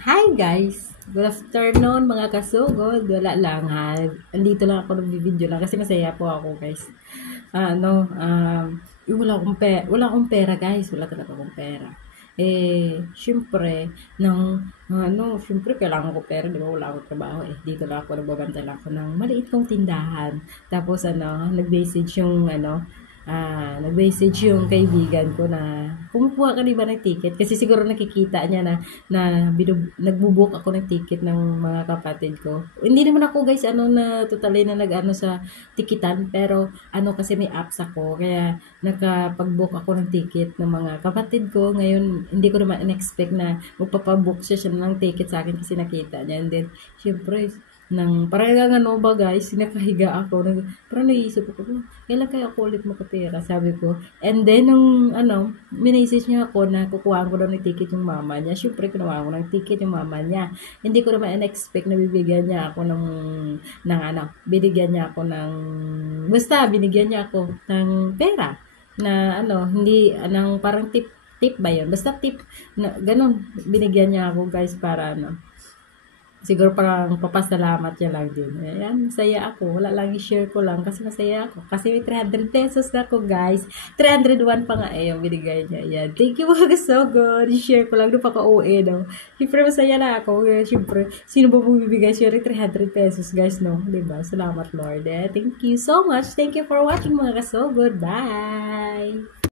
Hi guys! Good afternoon mga kasugod. Wala lang ha. Andito lang ako nag-video lang kasi masaya po ako guys. Wala akong pera guys. Wala talaga akong pera. Syempre, syempre kailangan ko pera, di ba? Wala akong trabaho eh. Dito lang ako, nagbabanta lang ako ng maliit kong tindahan. Tapos nag-message nag-message yung kaibigan ko na kumukuha ka di ba ng ticket kasi siguro nakikita niya nagbubook ako ng ticket ng mga kapatid ko. Hindi naman ako guys na totally na nag-ano sa tikitan pero kasi may apps ako kaya nakapag-book ako ng ticket ng mga kapatid ko. Ngayon hindi ko naman in-expect na magpapabook siya ng ticket sa akin kasi nakita niya. And then syempre parang ba guys, nakahiga ako. Parang naisip ko, kailan kaya ako ulit makapera? Sabi ko. And then, minessage niya ako na kukuhaan ko daw ng ticket yung mama niya. Siyempre, kinuha ko ng ticket yung mama niya. Hindi ko naman in-expect na bibigyan niya ako binigyan niya ako binigyan niya ako ng pera. Na hindi, parang tip ba yun? Basta tip, na, ganun, binigyan niya ako guys para siguro parang papasalamat niya lang din. Ayan, masaya ako. Wala lang i-share ko lang kasi masaya ako. Kasi may 300 pesos na ako, guys. 301 pa nga yung binigay niya. Ayan. Thank you mga so good. I-share ko lang. Doon pa ka-OA, no? Siyempre, masaya na ako. Siyempre, sino ba bumibigay? Siyempre, 300 pesos, guys, no? Diba? Salamat, Lord. Thank you so much. Thank you for watching mga so good. Bye!